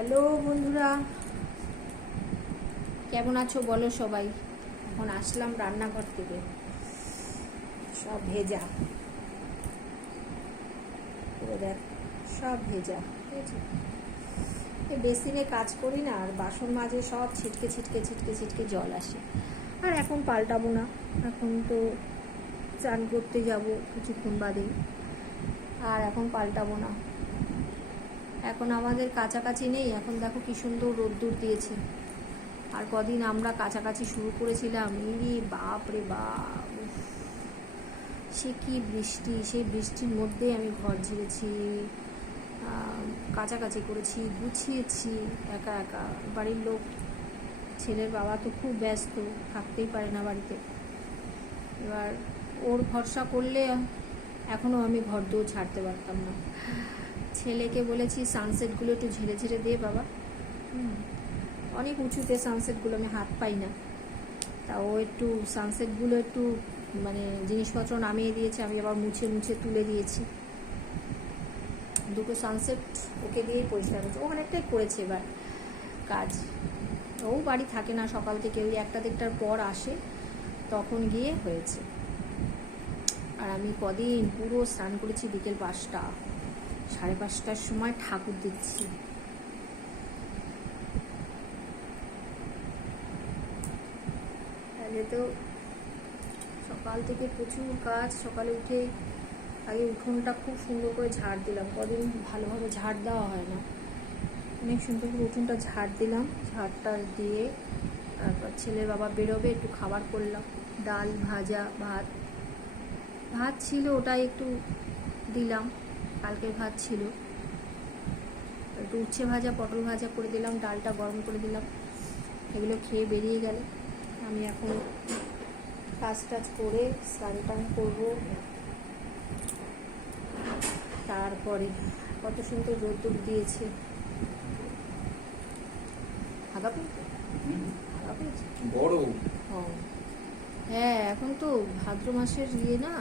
Hello বন্ধুরা। কেমন আছো বলো সবাই? এখন আসলাম রান্নাঘর থেকে। সব ভেজা। দেখ, সব ভেজা, ঠিক আছে? বেসিনে কাজ করি না, আর বাসন মাঝে সব ছিটকে ছিটকে ছিটকে ছিটকে জল আসে। আর এখন পাল্টাবো না, এখন তো চান করতে যাব কিছুক্ষণ বাদেই। আর এখন পাল্টাবো না। এখন আমাদের কাছাকাছি নেই। এখন দেখো কি সুন্দর রোদ্দুর দিয়েছে। আর কদিন আমরা কাছাকাছি শুরু করেছিলাম। ইরি বাপ রে বাপ সে কি বৃষ্টি, সেই বৃষ্টির মধ্যে আমি ঘর ঝেড়েছি কাছাকাছি করেছি, গুছিয়েছি, একা একা। বাড়ির লোক, ছেলের বাবা তো খুব ব্যস্ত, থাকতেই পারে না বাড়িতে। এবার ওর ভরসা করলে এখনও আমি ঘর দৌড় ছাড়তে পারতাম না। ছেলেকে বলেছি সানসেটগুলো একটু ঝেড়ে ঝেড়ে দে বাবা। অনেক উঁচুতে সানসেটগুলো আমি হাত পাই না। তা ও একটু সানসেটগুলো একটু মানে জিনিসপত্র নামিয়ে দিয়েছে, আমি আবার মুছে মুছে তুলে দিয়েছি। দুটো সানসেট ওকে দিয়েই পরিষ্কার করেছে। ও অনেকটাই করেছে এবার কাজ। ও বাড়ি থাকে না সকাল থেকে, ওই একটা দেড়টার পর আসে, তখন গিয়ে হয়েছে। আর আমি কদিন পুরো স্নান করেছি বিকেল পাঁচটা। সাড়ে পাঁচটার সময় ঠাকুর দিচ্ছি তাহলে তো সকাল থেকে প্রচুর কাজ, সকালে উঠে আগে উঠোনটা খুব সুন্দর করে ঝাড় দিলাম। কদিন ভালোভাবে ঝাড় দেওয়া হয় না। অনেক সুন্দর করে উঠোনটা ঝাড় দিলাম। ঝাড়টা দিয়ে তারপর ছেলের বাবা বেরোবে, একটু খাবার করলাম। ডাল, ভাজা, ভাত। ভাত ছিল ওটাই একটু দিলাম। কালকের ভাত ছিল। একটু উচ্ছে ভাজা পটল ভাজা করে দিলাম ডালটা গরম করে দিলাম। এগুলো খেয়ে বেরিয়ে গেল। আমি এখন কাজ টাজ করে স্নান টান করব। তারপরে কত সুন্দর রোদ্দুর দিয়েছে। হাগা পেয়েছে বড়। হ্যাঁ এখন তো ভাদ্র মাসের ইয়ে না।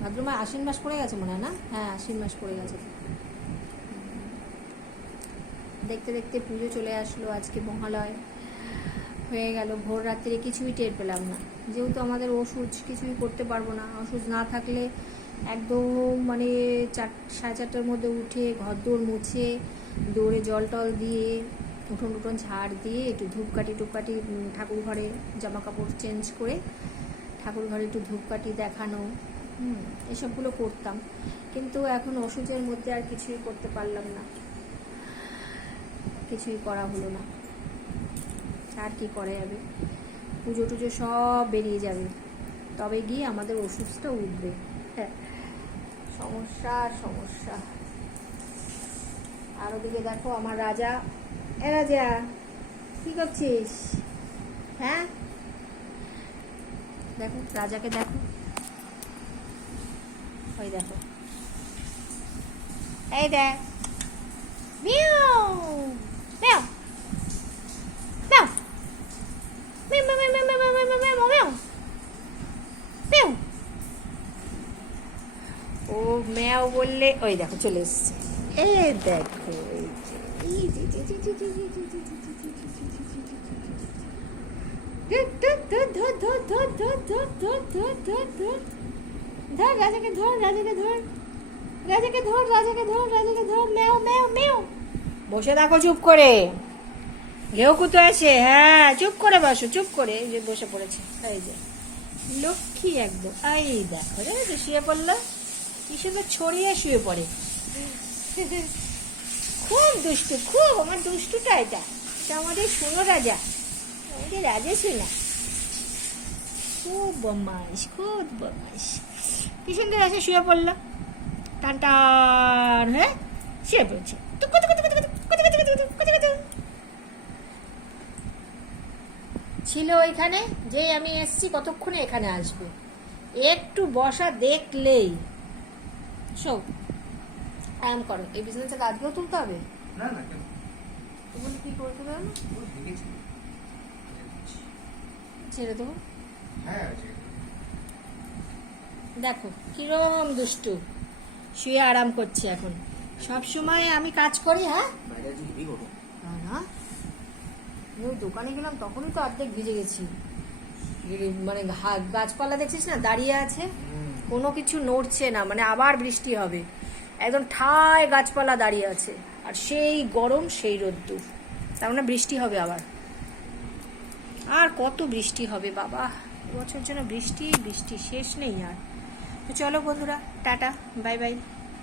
ভাদ্র মাস, আশ্বিন মাস পড়ে গেছে মনে হয়, না? হ্যাঁ আশ্বিন মাস পড়ে গেছে। দেখতে দেখতে পুজো চলে আসলো আজকে মহালয়। হয়ে গেল, ভোর রাত্রে কিছুই টের পেলাম না। যেহেতু আমাদের ওষুধ কিছুই করতে পারব না। ওষুধ না থাকলে একদম মানে চার, সাড়ে চারটার মধ্যে উঠে ঘর দৌড় মুছে, দৌড়ে জল টল দিয়ে, উঠোন টুঠোন ঝাড় দিয়ে, একটু ধূপকাঠি টুপকাঠি ঠাকুর ঘরে জামা কাপড় চেঞ্জ করে ঠাকুর ঘরে একটু ধূপকাঠি দেখানো হুম, এসবগুলো করতাম। কিন্তু এখন ওষুধের মধ্যে আর কিছুই করতে পারলাম না। কিছুই করা হলো না। আর কি করা যাবে? পুজো টুজো সব বেরিয়ে যাবে। তবে গিয়ে আমাদের ওষুধটা উঠবে। হ্যাঁ সমস্যা সমস্যা। আর ওদিকে দেখো আমার রাজা। এ রাজা কি করছিস? হ্যাঁ? দেখো রাজাকে দেখো। ওই দেখো এই দেখ মিয়াও মিয়াও মিয়াও মিয়াও মিয়াও মিয়াও মিয়াও মিয়াও মিয়াও মিয়াও মিয়াও মিয়াও ও ম্যাও বললে ওই দেখো চলে এসছে এ দেখো এই যে, ধর, রাজাকে ধর রাজাকে ধর। রাজাকে ধর রাজাকে ধর রাজাকে ধর। মেও মেও মেও বসে থাকো চুপ করে। ঘেউ কুতো আছে হ্যাঁ চুপ করে বসো, চুপ করে। এই যে বসে পড়েছে, এই যে। লক্ষ্মী একদম, এই দেখো রে যে শুয়ে পড়ল। কি সুন্দর ছড়িয়ে শুয়ে পড়ে। খুব দুষ্টু, খুব, আমার দুষ্টুটা এটা। এটা আমাদের শোনো রাজা। আমাদের রাজা ছিল। খুব বমাস খুব বমাস কি এসে শুয়ে পড়ল টান টান হয়ে শুয়ে পড়েছে ছিল ওইখানে যে আমি এসছি কতক্ষণে এখানে আসবে একটু বসা দেখলেই শো আয়াম করো এই বিজনেসে গাছগুলো তুলতে হবে না না কেন তুমি কি করতে পারো ছেড়ে দেবো হ্যাঁ দেখো কিরম দুষ্টু। শুয়ে আরাম করছে এখন। সব সময় আমি কাজ করি হ্যাঁ? না ওই দোকানে গেলাম তখনই তো অর্ধেক ভিজে গেছি। মানে গাছপালা দেখছিস না দাঁড়িয়ে আছে। কোনো কিছু নড়ছে না মানে আবার বৃষ্টি হবে। একদম ঠায় গাছপালা দাঁড়িয়ে আছে। আর সেই গরম সেই রোদ্দুর। তার মানে বৃষ্টি হবে আবার। আর কত বৃষ্টি হবে বাবা। এবছর জন্য বৃষ্টি বৃষ্টি শেষ নেই আর। তো চলো বন্ধুরা টাটা বাই বাই।